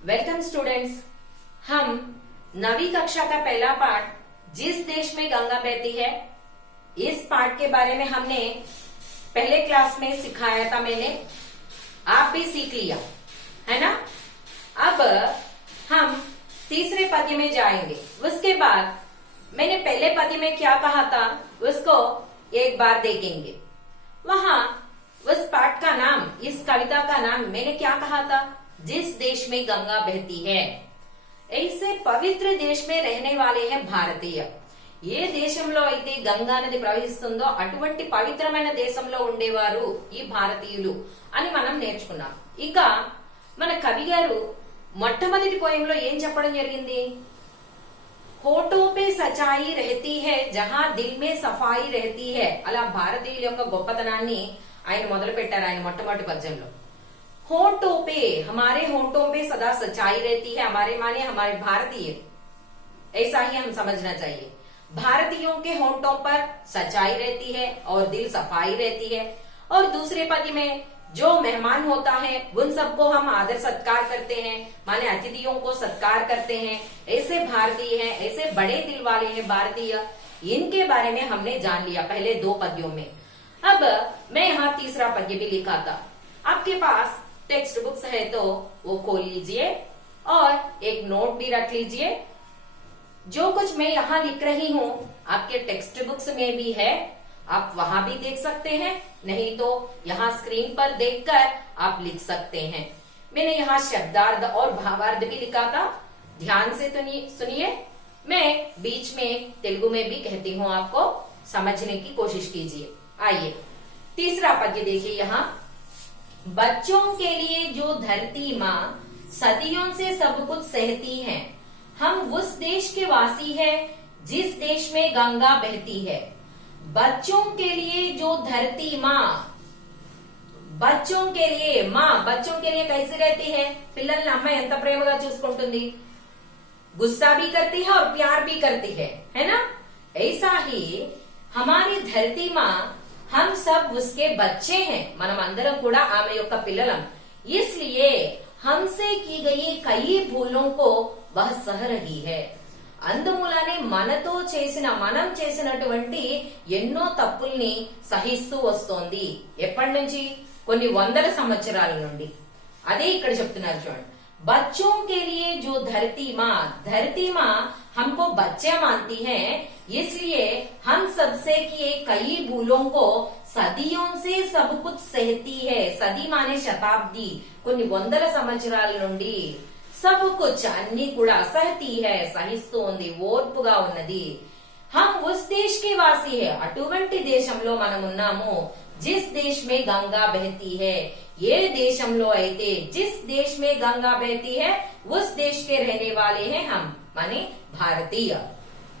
Welcome students. हम 9वीं कक्षा का पहला पाठ जिस देश में गंगा बहती है, इस पाठ के बारे में हमने पहले क्लास में सिखाया था। आप भी सीख लिया है ना। अब हम तीसरे पद्य में जाएंगे। उसके बाद मैंने पहले पद्य में क्या कहा था उसको एक बार देखेंगे। वहां उस पाठ का नाम, इस कविता का नाम मैंने क्या कहा था? जिस देश में गंगा बहती है। ऐसे पवित्र देश में रहने वाले हैं भारतीय। ఏ దేశంలో అయితే గంగా నది ప్రవహిస్తుందో అటువంటి పవిత్రమైన దేశంలో ఉండేవారు ఈ భారతీయులు అని మనం నేర్చుకున్నాం। ఇక మన కవి గారు మొట్టమొదటి పోయంలో ఏం చెప్పడం జరిగింది? होठों पे सच्चाई रहती है जहां दिल में सफाई रहती है। అలా భారతీయుల యొక్క గొప్పతనాన్ని ఆయన మొదలు పెట్టారు ఆయన మొట్టమొదటి పద్యంలో। होठों पे, हमारे होठों पे सदा सच्चाई रहती है। हमारे माने हमारे भारतीय, ऐसा ही हम समझना चाहिए। भारतीयों के होठों पर सच्चाई रहती है और दिल सफाई रहती है। और दूसरे पद्य में जो मेहमान होता है उन सबको हम आदर सत्कार करते हैं, माने अतिथियों को सत्कार करते हैं। ऐसे भारतीय हैं, ऐसे बड़े दिल वाले हैं भारतीय। इनके बारे में हमने जान लिया पहले दो पद्यों में। अब मैं यहाँ तीसरा पद्य भी लिखा था। आपके पास टेक्स्ट बुक्स है तो वो खोल लीजिए और एक नोट भी रख लीजिए। जो कुछ मैं यहाँ लिख रही हूँ आपके टेक्स्ट बुक्स में भी है, आप वहां भी देख सकते हैं, नहीं तो यहाँ स्क्रीन पर देखकर आप लिख सकते हैं। मैंने यहाँ शब्दार्थ और भावार्थ भी लिखा था, ध्यान से सुनिए। मैं बीच में तेलुगु में भी कहती हूँ, आपको समझने की कोशिश कीजिए। आइए तीसरा पद्य देखिए। यहाँ बच्चों के लिए जो धरती माँ सदियों से सब कुछ सहती है, हम उस देश के वासी हैं जिस देश में गंगा बहती है। बच्चों के लिए जो धरती माँ, बच्चों के लिए माँ, बच्चों के लिए कैसे रहती है? పిల్లల్ని అమ్మ ఎంత ప్రేమగా చూసుకుంటుంది, गुस्सा भी करती है और प्यार भी करती है ना। ऐसा ही हमारी धरती माँ, हम सब उसके बच्चे हैं, మనం అందరం కూడా ఆమె యొక్క పిల్లలం। इसलिए हमसे की गई कई भूलों को वह सह रही है। అందుమూలనే మనం చేసినటువంటి ఎన్నో తప్పుల్ని సహిస్తూ వస్తోంది। ఎప్పటి నుంచి? కొన్ని వందల సంవత్సరాల నుండి। అదే ఇక్కడ చెప్తున్నారు చూడండి। बच्चों के लिए जो धरती माँ हमको बच्चे मानती है, इसलिए हम सबसे किए कई भूलों को सदियों से सब कुछ सहती है। सदी माने శతాబ్ది, కొన్ని వందల సంవత్సరాల నుండి सब कुछ అన్ని కూడా सहती है, సహిస్తూ ఉంది, ఓర్పుగా ఉన్నది। हम उस देश के वासी है, అటువంటి దేశంలో మనం ఉన్నాము। जिस देश में गंगा बहती है, ये देशंలో అయితే जिस देश में गंगा बहती है उस देश के रहने वाले हैं हम, माने भारतीय।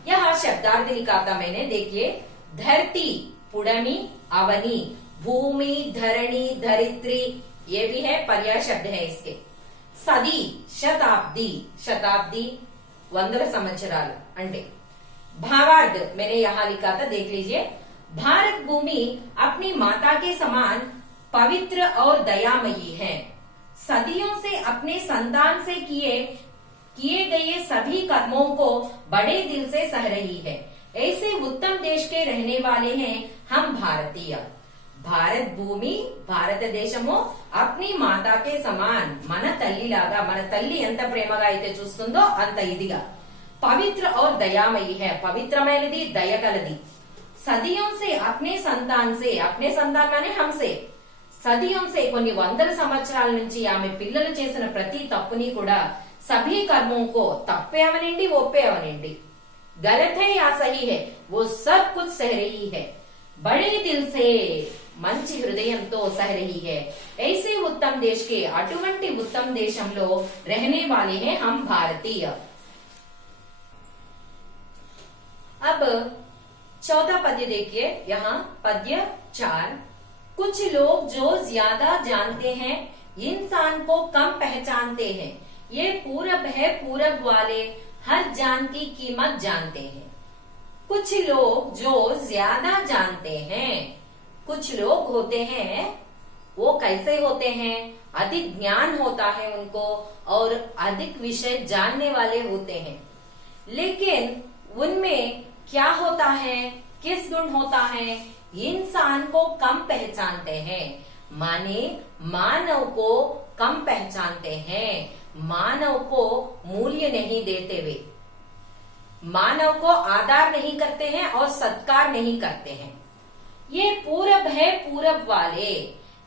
यहाँ शब्दार्थ लिखा था मैंने, देखिए। धरती पुड़मी अवनी, भूमि धरणी धरित्री, ये भी है पर्याय शब्द है इसके। सदी శతాబ్ది వందల సంవత్సరాలు అంటే। भावार्थ मैंने यहाँ लिखा था, देख लीजिए। भारत भूमि अपनी माता के समान पवित्र और दयामयी है। सदियों से अपने संतान से किए गए सभी कर्मों को बड़े दिल से सह रही है। ऐसे उत्तम देश के रहने वाले हैं हम भारतीय। భారత్ భూమి, భారతదేశము అప్ని మాతాకే సమాన్, మన తల్లిలాగా, మన తల్లి ఎంత ప్రేమగా అయితే చూస్తుందో అంత ఇదిగా। పవిత్ర और దయామయి है, పవిత్రమైనది, దయగలది। సదియోं से अपने संतान से, अपने संतान माने हमसे, సదియోं से కొన్ని వందల సంవత్సరాల నుంచి ఆమె పిల్లలు చేసిన ప్రతి తప్పుని కూడా, सभी कर्मों को, తప్పే అవనండి ఒప్పే అవనండి, गलत है या सही है, वो सब कुछ सह रही है। बड़े दिल से, మంచి హృదయంతో సహ రही है। ऐसे उत्तम देश के, అటువంటి उत्तम దేశంలో रहने वाले हैं हम भारतीय। अब चौथा पद्य देखिए। यहाँ पद्य 4। कुछ लोग जो ज्यादा जानते हैं इंसान को कम पहचानते हैं। ये पूरब है, पूरब वाले हर जान की कीमत जानते हैं। कुछ लोग जो ज्यादा जानते हैं, कुछ लोग होते हैं वो कैसे होते हैं? अधिक ज्ञान होता है उनको और अधिक विषय जानने वाले होते हैं। लेकिन उनमें क्या होता है, किस गुण होता है, इंसान को कम पहचानते हैं, माने मानव को कम पहचानते हैं, मानव को मूल्य नहीं देते वे, मानव को आदर नहीं करते हैं और सत्कार नहीं करते हैं। ये पूरब है, पूरब वाले,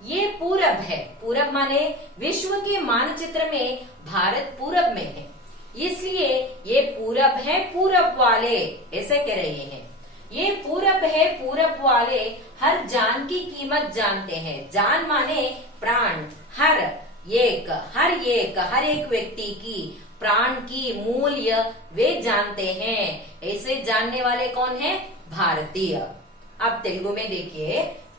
ये पूरब है। पूरब माने विश्व के मानचित्र में भारत पूरब में है, इसलिए ये पूरब है, पूरब वाले ऐसे कह रहे हैं। ये पूरब है, पूरब वाले हर जान की कीमत जानते हैं। जान माने प्राण, हर एक व्यक्ति की प्राण की मूल्य वे जानते हैं। ऐसे जानने वाले कौन है? भारतीय। अब तेलुगु में देखिए,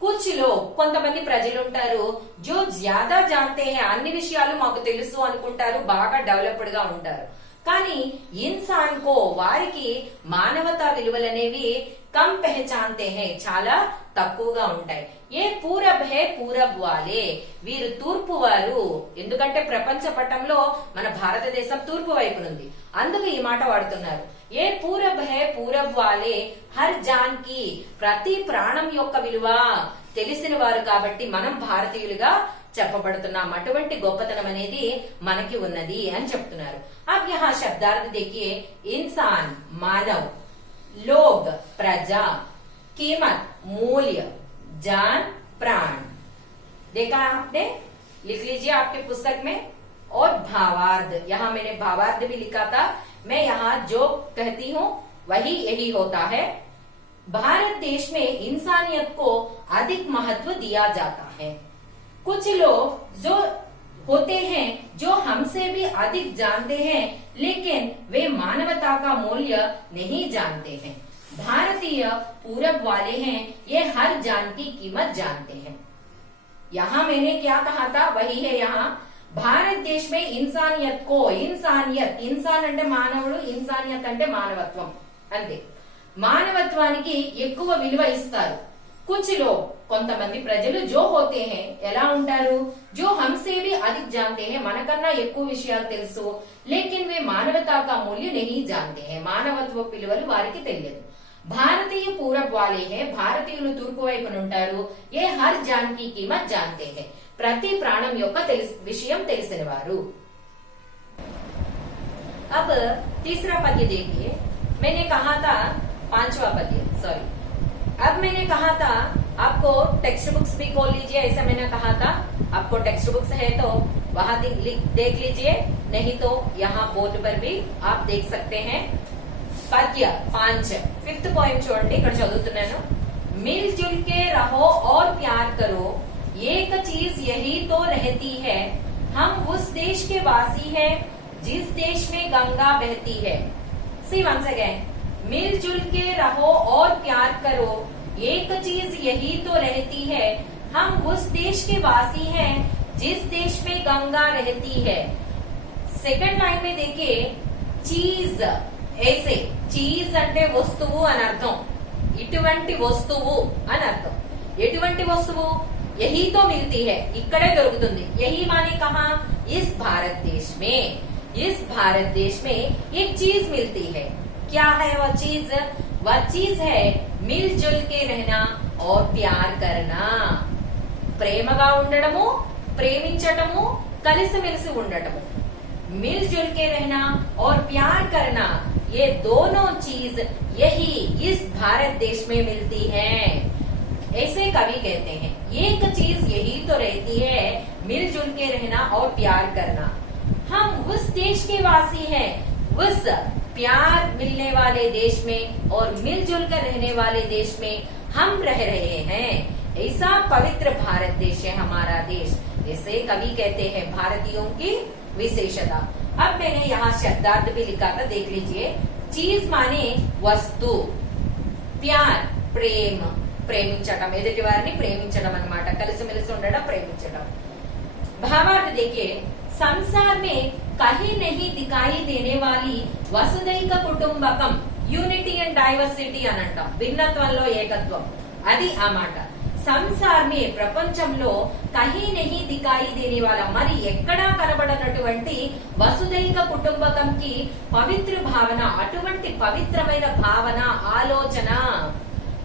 कुछ लोग కొంతమంది ప్రజలు ఉంటారు जो ज्यादा जानते हैं, అన్ని విషయాలు మాకు తెలుసు అనుకుంటారు, బాగా డెవలప్డ్ గా ఉంటారు। కానీ ఇన్సాన్ కో వారికి మానవతా విలువలనేవి కమ్ పెహచాన్తే హై, చాలా తక్కువగా ఉంటాయి। ఏ పూరబ్ హే, పూరబ్ వాలే, వీరు తూర్పు వారు। ఎందుకంటే ప్రపంచ పటంలో మన భారతదేశం తూర్పు వైపునుంది, అందుకు ఈ మాట వాడుతున్నారు। ఏ పూరబ్ హే, పూరబ్ వాలే హర్ జాన్ కి, ప్రతి ప్రాణం యొక్క విలువ తెలిసిన వారు కాబట్టి మనం భారతీయులుగా చెప్పబడుతున్నాం। అటువంటి గొప్పతనం అనేది మనకి ఉన్నది అని చెప్తున్నారు। अब यहाँ शब्दार्थ देखिए, इंसान मानव, लोग प्रजा, कीमत मूल्य, जान प्राण। देखा आपने, लिख लीजिए आपके पुस्तक में। और भावार्थ, यहाँ मैंने भावार्थ भी लिखा था, मैं यहाँ जो कहती हूँ वही यही होता है। भारत देश में इंसानियत को अधिक महत्व दिया जाता है। कुछ लोग जो होते हैं जो हमसे भी अधिक जानते हैं, लेकिन वे मानवता का मूल्य नहीं जानते हैं। भारतीय पूरब वाले हैं, ये हर जान की कीमत जानते हैं। यहाँ मैंने क्या कहा था वही है। यहाँ भारत देश में इंसानियत को, इंसानियत, इंसान అంటే మానవుడు, ఇన్సానియత్ అంటే మానవత్వం, అంతే। మానవత్వానికి ఎక్కువ విలువ ఇస్తారు। कुछ लोग, కొంతమంది ప్రజలు जो होते हैं, ఎలా ఉంటారు, जो हमसे भी अधिक जानते हैं, మనకన్నా ఎక్కువ విషయాలు తెలుసు, लेकिन वे मानवता का मूल्य नहीं जानते हैं, మానవత్వ విలువలు వారికి తెలియదు। భారతీయ పూరబ్ వాలే हैं, భారతీయులు తూర్పు వైపున ఉంటారు। ये हर जान की कीमत जानते हैं, ప్రతి ప్రాణం యొక్క విషయం తెలిసిన వారు। अब तीसरा पद्य देखिए, मैंने कहा था पांचवा पद्य, सॉरी, अब मैंने कहा था आपको टेक्स्ट बुक्स भी खोल लीजिए, ऐसा मैंने कहा था। आपको टेक्स्ट बुक्स है तो वहां देख लीजिए, नहीं तो यहाँ बोर्ड पर भी आप देख सकते हैं। पद्य 5 5th पॉइंट చూడండి, ఇక్కడ చదువుతున్నాను। मिलजुल के रहो और प्यार करो, एक चीज यही तो रहती है, हम उस देश के वासी हैं जिस देश में गंगा बहती है। सी वंस अगेन, मिलजुल के रहो और प्यार करो, एक चीज यही तो रहती है, हम उस देश के वासी हैं जिस देश में गंगा रहती है। सेकंड लाइन में देखिए, चीज, ऐसे, चीज అంటే వస్తువు అని అర్థం, ఇటువంటి వస్తువు అని అర్థం। ఎటువంటి వస్తువు? यही तो मिलती है, इकड़े दొరుకుతుంది। यही माने कहा, इस भारत देश में, इस भारत देश में एक चीज मिलती है। क्या है वह चीज? वह चीज है मिलजुल के रहना और प्यार करना। ప్రేమగా ఉండడము, ప్రేమించటము, కలిసిమెలిసి ఉండటము। मिलजुल के रहना और प्यार करना, ये दोनों चीज यही इस भारत देश में मिलती है। ऐसे कवि कहते हैं, एक चीज यही तो रहती है, मिलजुल के रहना और प्यार करना। हम उस देश के वासी हैं, उस प्यार मिलने वाले देश में और मिलजुल कर रहने वाले देश में हम रह रहे हैं। ऐसा पवित्र भारत देश है हमारा देश, इसे कवि कहते हैं भारतीयों की विशेषता। अब मैंने यहाँ शब्दार्थ भी लिखा था, देख लीजिए। चीज माने वस्तु, प्यार प्रेम, ప్రేమించటం, ఎదుటి వారిని ప్రేమించడం అన్నమాట, కలిసిమెలిసి ఉండడం, ప్రేమించడం। भावार्थ देखिए, संसार में कहीं नहीं दिखाई देने वाली వసుదైక కుటుంబకం, యూనిటీ అండ్ డైవర్సిటీ అని అంటాం, భిన్నత్వంలో ఏకత్వం, అది ఆ మాట। సంసారమే ప్రపంచంలో కहीं नहीं दिखाई देने वाला మరి ఎక్కడా కనబడనటువంటి వసుదైక కుటుంబకంకి పవిత్ర భావన, అటువంటి పవిత్రమైన భావన, ఆలోచన.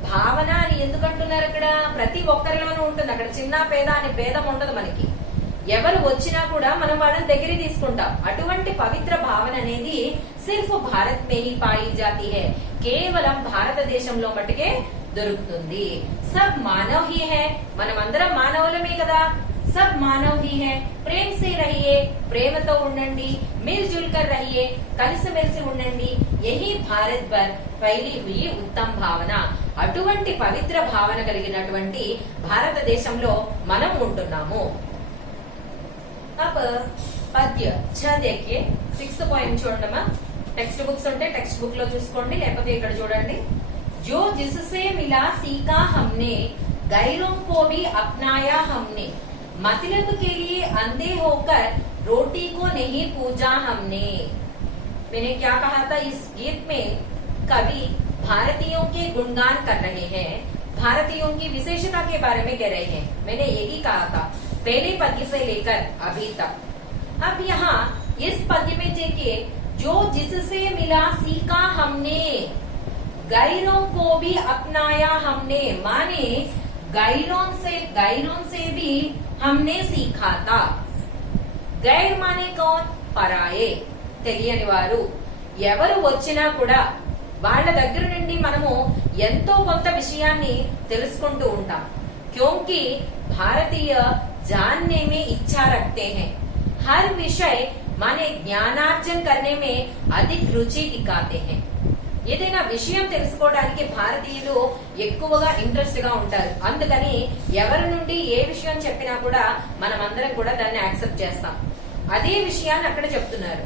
భావన అని ఎందుకంటున్నారు అక్కడ? ప్రతి ఒక్కరిలోనూ ఉంటుంది. అక్కడ చిన్న పేద అనే భేదం ఉండదు మనకి. ఎవరు వచ్చినా కూడా మనం వాళ్ళని దగ్గర తీసుకుంటాం. అటువంటి పవిత్ర భావన అనేది సిర్ఫ్ భారత్ మే హీ పాయి జాతి హై, కేవలం భారతదేశంలో మటుకే దొరుకుతుంది. సబ్ మానవ్ హీ హై, మనమందరం మానవులమే కదా. సబ్ మానవ్ హీ హై, ప్రేమ్ సే రహియే, ప్రేమతో ఉండండి. మిల్ జుల్ కర్ రహియే, కలిసిమెలిసి ఉండండి. యహీ భారత్ భర్ ఫైలీ హుయి ఉత్తమ భావన, అటువంటి పవిత్ర భావన కలిగినటువంటి భారతదేశంలో మనం ఉంటున్నాము. अब పద్య ఛ देखिए 6th పాయింట్ చూడండి. టెక్స్ట్ బుక్స్ ఉంటే టెక్స్ట్ బుక్ లో చూసుకోండి, లేకపోతే ఇక్కడ చూడండి. जो जिससे मिला सीखा हमने, गैरों को भी अपनाया हमने, मतलब के लिए अंधे होकर रोटी को नहीं पूजा हमने. मैंने क्या कहा था? इस गीत में कवि भारतीयों के गुणगान कर रहे हैं, भारतीयों की विशेषता के बारे में कह रहे हैं. मैंने यही कहा था पहले पद्य से लेकर अभी तक. अब यहाँ इस पद्य में देखिए, जो जिससे मिला सीखा हमने, गैरों को भी अपनाया हमने, माने गैरों से भी हमने सीखा था. गैर माने कौन? పరాయే, తెలియని వారు. ఎవరు వచ్చినా కూడా వాళ్ళ దగ్గర నుండి మనము ఎంతో కొంత విషయాన్ని తెలుసుకుంటూ ఉంటాం. क्योंकि भारतीय जानने में इच्छा रखते हैं, हर विषय माने ज्ञानार्जन करने में अधिक रुचि दिखाते हैं. ఏదైనా విషయం తెలుసుకోవడానికి భారతీయులు ఎక్కువగా ఇంట్రెస్ట్ గా ఉంటారు. అందుకని ఎవరి నుండి ఏ విషయం చెప్పినా కూడా మనమందరం కూడా దాన్ని యాక్సెప్ట్ చేస్తాం. అదే విషయాన్ని అక్కడ చెప్తున్నారు.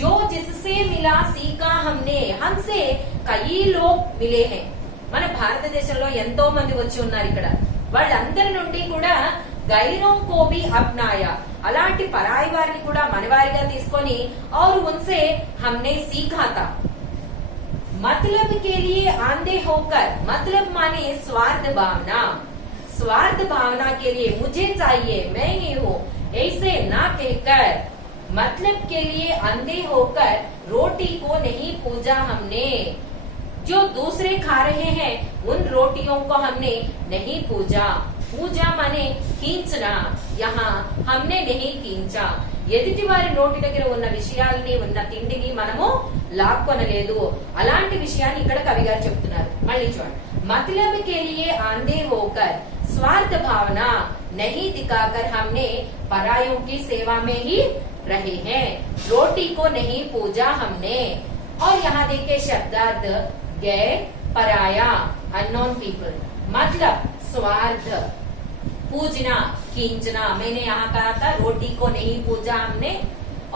जो जिससे मिला सीखा हमने, हमसे कई लोग मिले हैं. మన భారతదేశంలో ఎంతో మంది వచ్చి ఉన్నారు ఇక్కడ. వాళ్ళందరి నుండి కూడా గైరోं को भी अपनाया, అలాంటి పరాయి వారిని కూడా మనవారిగా తీసుకొని और उनसे हमने सीखा था. मतलब के लिए आंधे होकर, मतलब माने स्वार्थ भावना, स्वार्थ भावना के लिए मुझे चाहिए, मैं ही हूँ, ऐसे ना कहकर मतलब के लिए अंधे होकर रोटी को नहीं पूजा हमने. जो दूसरे खा रहे हैं उन रोटियों को हमने नहीं पूजा. పూజ మానే కీంచనా, యహా హమ్నే నహీ కీంచా. ఎదుటి వారి నోటి దగ్గర ఉన్న విషయాలని, ఉన్న తిండిని మనము లాక్కొనలేదు. అలాంటి విషయాన్ని ఇక్కడ కవి గారు చెప్తున్నారు. మళ్ళీ చూడండి. मतलब के लिए आंधे होकर स्वार्थ भावना नहीं दिखाकर हमने परायों की सेवा में ही रहे हैं, रोटी को नहीं पूजा हमने. और यहाँ देखिए शब्दार्थ गैर, पराया, अननोन पीपल. मतलब स्वार्थ, पूजना, खींचना. मैंने यहाँ कहा था रोटी को नहीं पूजा हमने.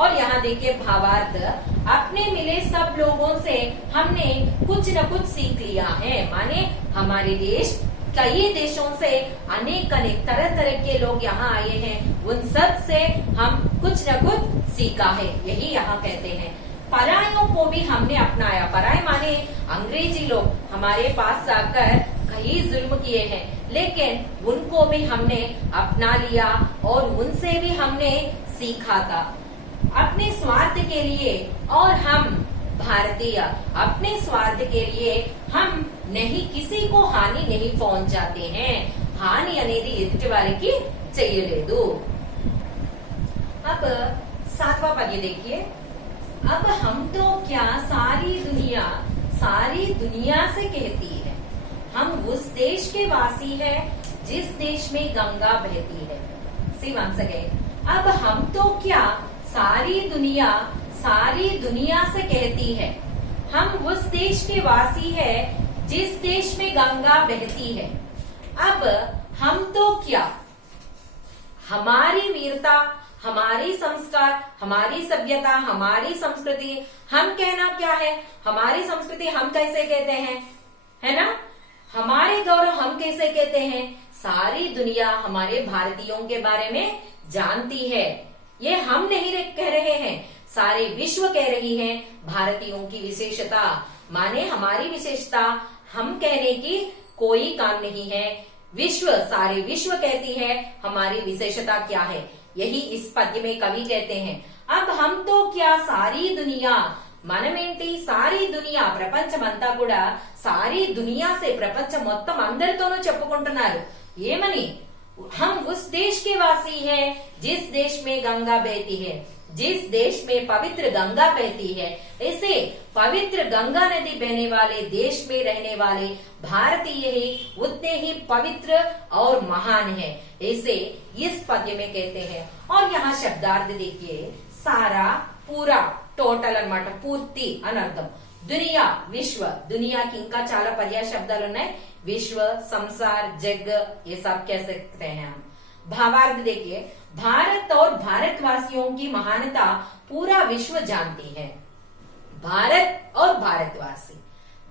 और यहाँ देखिए भावार्थ, अपने मिले सब लोगों से हमने कुछ न कुछ सीख लिया है. माने हमारे देश, कई देशों से अनेक अनेक तरह तरह के लोग यहाँ आए हैं, उन सब से हम कुछ न कुछ सीखा है, यही यहाँ कहते हैं. परायों को भी हमने अपनाया. पराय माने अंग्रेजी लोग हमारे पास आकर कई जुल्म किए हैं, लेकिन उनको भी हमने अपना लिया और उनसे भी हमने सीखा था. अपने स्वार्थ के लिए, और हम भारतीय अपने स्वार्थ के लिए हम नहीं किसी को हानि नहीं पहुंचाते हैं. हानि అనేది ఎదుటి వారికి చేయలేదు. अब 7वां पद्य देखिए. अब हम तो क्या सारी दुनिया से कहती है, हम उस देश के वासी है जिस देश में गंगा बहती है. See once again. अब हम तो क्या सारी दुनिया से कहती है, हम उस देश के वासी है जिस देश में गंगा बहती है. अब हम तो क्या, हमारी वीरता, हमारी संस्कार, हमारी सभ्यता, हमारी संस्कृति, हम कहना क्या है, हमारी संस्कृति हम कैसे कहते हैं, है ना. हमारे गौरव हम कैसे कहते हैं. सारी दुनिया हमारे भारतीयों के बारे में जानती है. ये हम नहीं कह रहे हैं, सारे विश्व कह रही है भारतीयों की विशेषता. माने हमारी विशेषता हम कहने की कोई काम नहीं है. विश्व सारे विश्व कहती है हमारी विशेषता क्या है, यही इस पद्य में कवि कहते हैं। अब हम तो क्या सारी दुनिया మనమేంటి సారీ దునియా ప్రపంచమంతా కూడా సారీ दुनिया से ప్రపంచ మొత్తం అందరితోనూ చెప్పుకుంటున్నారు ఏమని, हम उस देश के वासी हैं जिस देश में गंगा बहती है, जिस देश में पवित्र गंगा बहती है। ऐसे पवित्र गंगा नदी बहने वाले देश में रहने वाले भारतीय ही उतने ही पवित्र और महान है, ऐसे इस पद्य में कहते हैं। और यहाँ शब्दार्थ देखिए, सारा पूरा టోటల్ అన్నమాట, పూర్తి అని అర్థం। దునియా విశ్వ, దునియాకి ఇంకా చాలా పర్యాయ శబ్దాలు ఉన్నాయి, विश्व, संसार, जग, ये सब कह सकते हैं हम। भावार्थ देखिए, भारत और भारतवासियों की महानता पूरा विश्व जानती है। भारत और भारतवासी,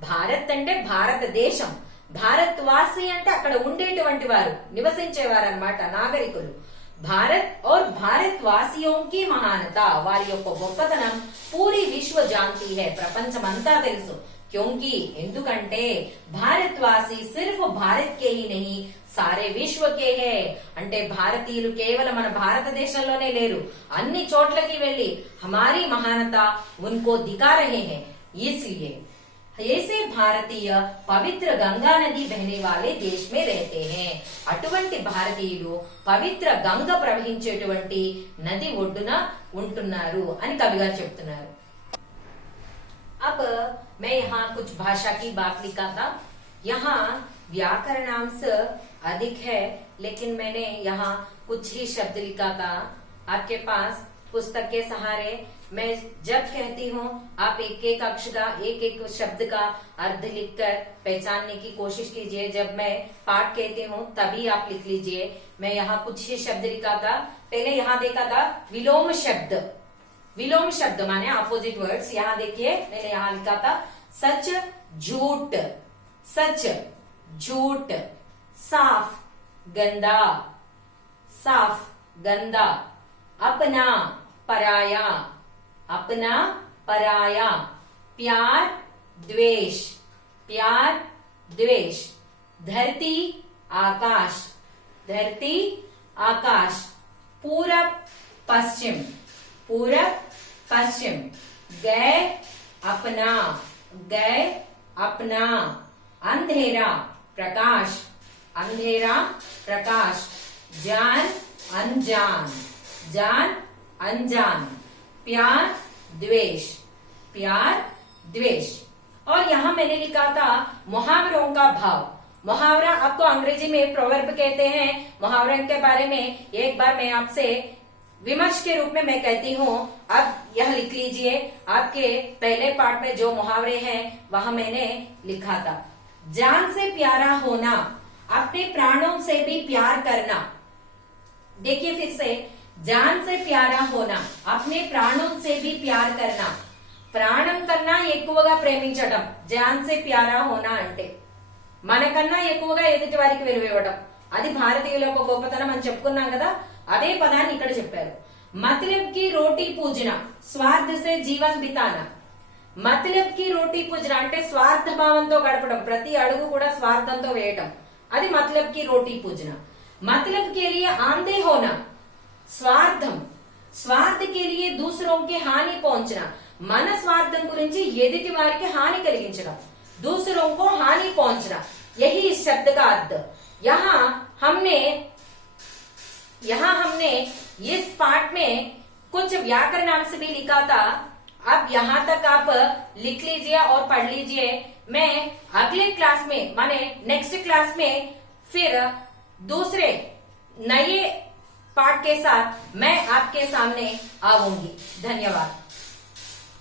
భారత్ అంటే భారతదేశం, భారతవాసి అంటే అక్కడ ఉండేటువంటి వారు, నివసించేవారు అన్నమాట, నాగరికులు। भारत और भारतवासियों की महानता, వారి యొక్క గొప్పతనం పూరి విశ్వ जानती है, ప్రపంచమంతా తెలుసు। क्योंकि ఎందుకంటే భారతవాసి सिर्फ भारत के ही नहीं सारे विश्व के है, అంటే భారతీయులు కేవలం మన భారతదేశంలోనే లేరు, అన్ని చోట్లకి వెళ్లి हमारी महानता उनको दिखा रहे हैं। इसलिए ऐसे भारतीय పవిత్ర గంగా నది బహనే వాలే దేశ్ మే रहते हैं, అటువంటి భారతీయులు పవిత్ర గంగ ప్రవహించేటువంటి నది ఒడ్డున ఉంటున్నారు అని కవి గారు చెప్తున్నారు। अब मैं यहाँ कुछ भाषा की बात लिखा था, यहाँ व्याकरणांश अधिक है लेकिन मैंने यहाँ कुछ ही शब्द लिखा था। आपके पास पुस्तक के सहारे मैं जब कहती हूँ आप एक एक अक्षर का, एक एक शब्द का अर्थ लिखकर पहचानने की कोशिश कीजिए। जब मैं पाठ कहती हूँ तभी आप लिख लीजिए। मैं यहाँ कुछ ही शब्द लिखा था। पहले यहाँ देखा था विलोम शब्द, विलोम शब्द माने अपोजिट वर्ड्स। यहाँ देखिए मैंने यहाँ लिखा था सच झूठ, सच झूठ, साफ गंदा, साफ गंदा, अपना पराया, अपना पराया, प्यार द्वेष, प्यार द्वेष, धरती आकाश, धरती आकाश, पूरब पश्चिम, पूरब पश्चिम, गए अपना, गए अपना, अंधेरा प्रकाश, अंधेरा प्रकाश, जान अनजान, जान अनजान, प्यार द्वेष, प्यार द्वेष। और यहाँ मैंने लिखा था मुहावरों का भाव। मुहावरा आपको अंग्रेजी में प्रोवर्ब कहते हैं। मुहावरों के बारे में एक बार मैं आपसे विमर्श के रूप में मैं कहती हूँ, अब यह लिख लीजिए। आपके पहले पार्ट में जो मुहावरे हैं वह मैंने लिखा था। जान से प्यारा होना, अपने प्राणों से भी प्यार करना। देखिए फिर से, जान से प्यारा होना, अपने ప్రాణం से भी प्यार करना। ప్రాణం కన్నా ఎక్కువగా ప్రేమించడం జాన్ సే ప్యారా హోనా అంటే, మనకన్నా ఎక్కువగా ఎదుటి వారికి విలువ ఇవ్వడం, అది భారతీయుల యొక్క గొప్పతనం అని చెప్పుకున్నాం కదా, అదే పదాన్ని ఇక్కడ చెప్పారు। मतलब की रोटी पूजना, स्वार्थ से जीवन बिताना। मतलब की रोटी पूजना అంటే స్వార్థ భావంతో గడపడం, ప్రతి అడుగు కూడా స్వార్థంతో వేయడం, అది मतलब की रोटी पूजना। मतलब के लिए आंधे होना, స్వార్థం, స్వార్థ के लिए दूसरों की हानि पहुंचना, మన స్వార్థం గురించి ఎదుటి వారికి హాని కలిగించడం, दूसरों को हानि पहुंचना, यही इस शब्द का अर्थ। यहाँ हमने इस पाठ में कुछ व्याकरणांश भी लिखा था। अब यहाँ तक आप लिख लीजिए और पढ़ लीजिए। मैं अगले क्लास में माने नेक्स्ट क्लास में फिर दूसरे नए पाठ के साथ मैं आपके सामने आऊंगी। धन्यवाद।